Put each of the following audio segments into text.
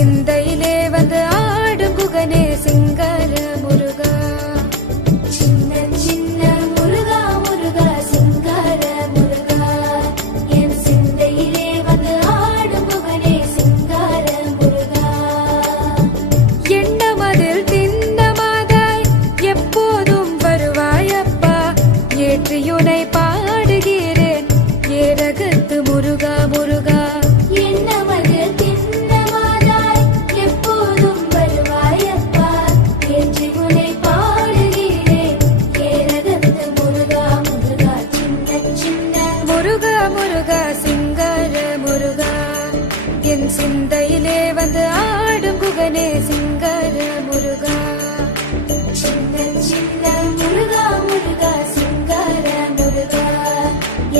சிந்தையிலே வந்து ஆடும் குகனே சிங்கார முருகா. சின்ன சின்ன முருகா முருகா சிங்கார முருகா, என் சிந்தையிலே வந்து ஆடும் குகனே சிங்கார முருகா. எண்ணமதில் திண்ணமாதாய் எப்போதும் வருவாயப்பா, ஏற்றியுனை பாடுகிறேன் ஏரகத்து முருகா முருகா. முருகா முருகா சிங்கார முருகா, என் சிந்தையிலே வந்து ஆடும் குகனே சிங்கார முருகா. சின்ன சின்ன முருகா முருகா சிங்கார முருகா,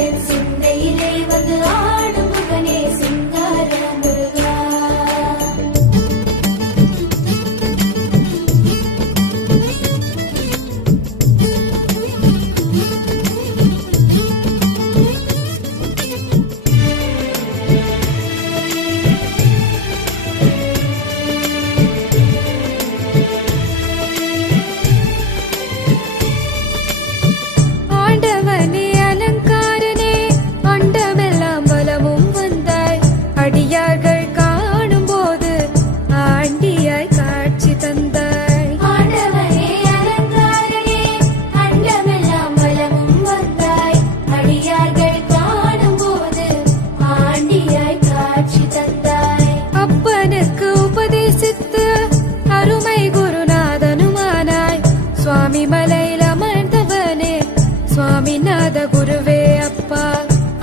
என் சிந்தையிலே வந்து ஆடும் குகனே சிங்கார முருகா. அடியார்கள் காணும் போது ஆண்டியாய் காட்சி தந்தாய். ஆண்டவனே அலங்காரனே அண்டமெல்லாம் வலமும் வந்தாய், அடியார்கள் காணும் போது ஆண்டியாய் காட்சி தந்தாய். அப்பனுக்கு உபதேசித்து அருமை குருநாதனுமானாய், சுவாமி மலையில் அமர்ந்தவனே சுவாமிநாத குருவே அப்பா.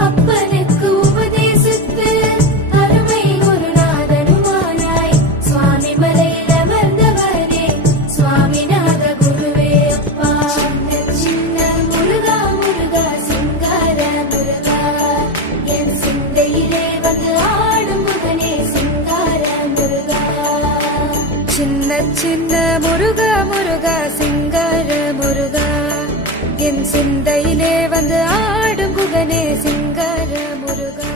அப்பனுக்கு உபதேசித்து அருமை குருநாதனுமானாய், சுவாமி மலையில் அமர்ந்தவனே சுவாமிநாத குருவே அப்பா. சின்ன சின்ன முருகா முருகா சிங்கார முருகா, என் சிந்தையிலே வந்து ஆடும் குகனே சிங்கார முருகா. சின்ன சின்ன முருகா முருகா சிங்கார முருகா, என் சிந்தையிலே வந்து ஆடும் குகனே சிங்கார முருகா.